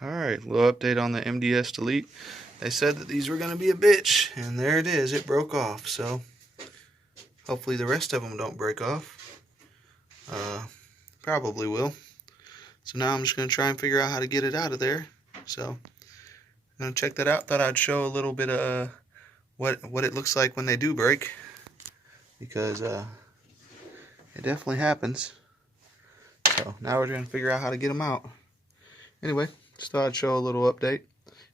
Alright, little update on the MDS delete. They said that these were going to be a bitch, and there it is, it broke off. So hopefully the rest of them don't break off. Probably will. So now I'm just going to try and figure out how to get it out of there. So I'm going to check that out. Thought I'd show a little bit of what it looks like when they do break, because it definitely happens. So now we're going to figure out how to get them out. Anyway, just thought I'd show a little update.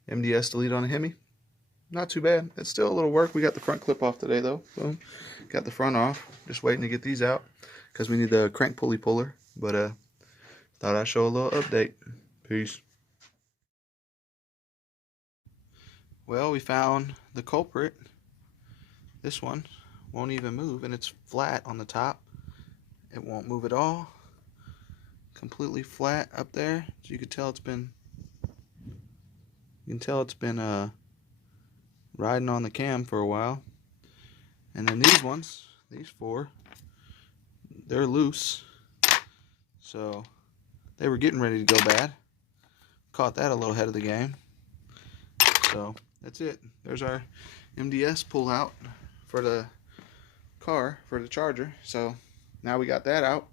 MDS delete on a Hemi. Not too bad. It's still a little work. We got the front clip off today though. Boom. Got the front off. Just waiting to get these out because we need the crank pulley puller. But thought I'd show a little update. Peace. Well, we found the culprit. This one won't even move, and it's flat on the top. It won't move at all. Completely flat up there. So you can tell it's been riding on the cam for a while. And then these ones, these four, they're loose. So they were getting ready to go bad. Caught that a little ahead of the game. So that's it. There's our MDS pull out for the car, for the Charger. So now we got that out.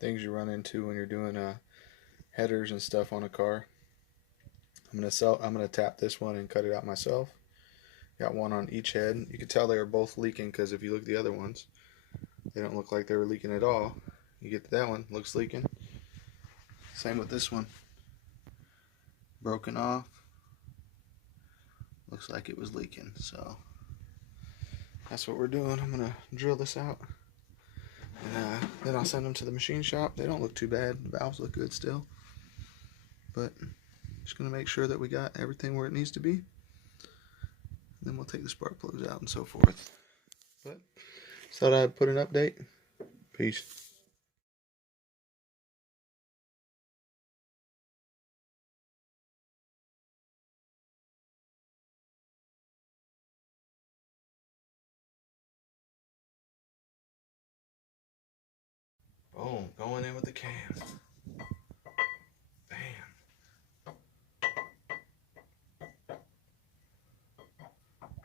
Things you run into when you're doing headers and stuff on a car. I'm gonna tap this one and cut it out myself. Got one on each head. You can tell they were both leaking because if you look at the other ones, they don't look like they were leaking at all. You get to that one, looks leaking. Same with this one. Broken off. Looks like it was leaking. So that's what we're doing. I'm gonna drill this out, and then I'll send them to the machine shop. They don't look too bad. The valves look good still, but just gonna make sure that we got everything where it needs to be. Then we'll take the spark plugs out and so forth. But just thought I'd put an update. Peace. Boom, going in with the cam. Bam.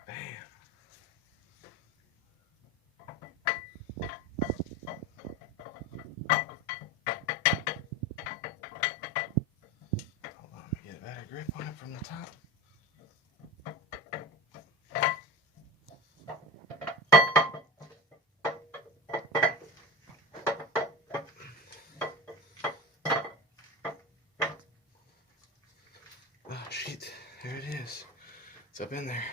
Bam. Hold on, let me get a better grip on it from the top. Oh shit, there it is. It's up in there.